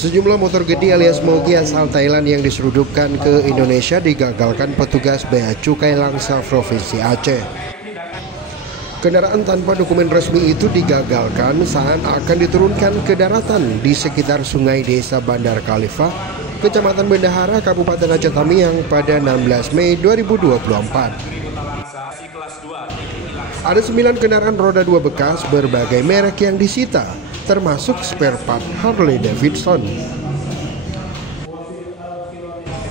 Sejumlah motor gede alias moge asal Thailand yang diselundupkan ke Indonesia digagalkan petugas Bea Cukai Langsa Provinsi Aceh. Kendaraan tanpa dokumen resmi itu digagalkan saat akan diturunkan ke daratan di sekitar Sungai Desa Bandar Khalifah, Kecamatan Bendahara, Kabupaten Aceh Tamiang pada 16 Mei 2024. Ada 9 kendaraan roda 2 bekas berbagai merek yang disita, termasuk spare part Harley Davidson.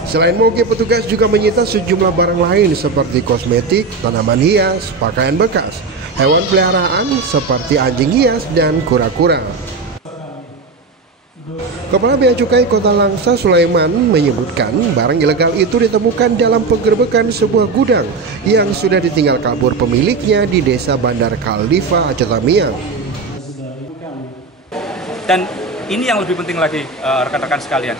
Selain moge, petugas juga menyita sejumlah barang lain seperti kosmetik, tanaman hias, pakaian bekas, hewan peliharaan seperti anjing hias dan kura-kura. Kepala Bea Cukai Kota Langsa Sulaiman menyebutkan barang ilegal itu ditemukan dalam penggerbekan sebuah gudang yang sudah ditinggal kabur pemiliknya di Desa Bandar Khalifah, Aceh Tamiang. Dan ini yang lebih penting lagi, rekan-rekan sekalian,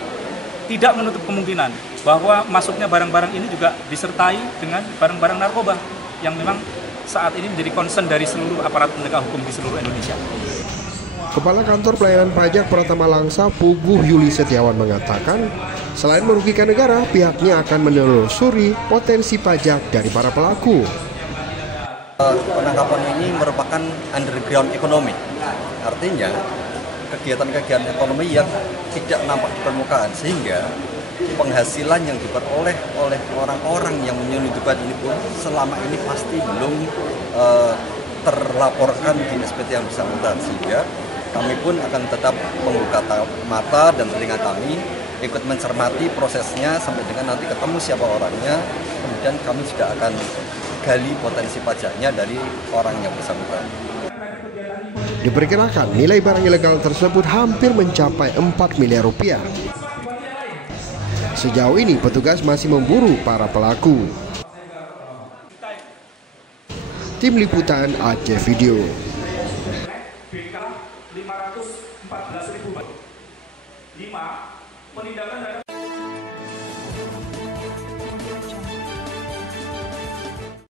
tidak menutup kemungkinan bahwa masuknya barang-barang ini juga disertai dengan barang-barang narkoba yang memang saat ini menjadi concern dari seluruh aparat penegak hukum di seluruh Indonesia. Kepala Kantor Pelayanan Pajak Pratama Langsa, Puguh Yuli Setiawan mengatakan, selain merugikan negara, pihaknya akan menelusuri potensi pajak dari para pelaku. Penangkapan ini merupakan underground ekonomi, artinya kegiatan-kegiatan ekonomi yang tidak nampak di permukaan, sehingga penghasilan yang diperoleh oleh orang-orang yang menyelundupkan ini pun selama ini pasti belum terlaporkan di SPT yang bersangkutan, sehingga kami pun akan tetap membuka mata dan telinga kami, ikut mencermati prosesnya sampai dengan nanti ketemu siapa orangnya, kemudian kami juga akan gali potensi pajaknya dari orang yang bersangkutan. Diperkirakan nilai barang ilegal tersebut hampir mencapai 4 miliar rupiah. Sejauh ini petugas masih memburu para pelaku. Tim Liputan Aceh Video. 514.000. 5 penindakan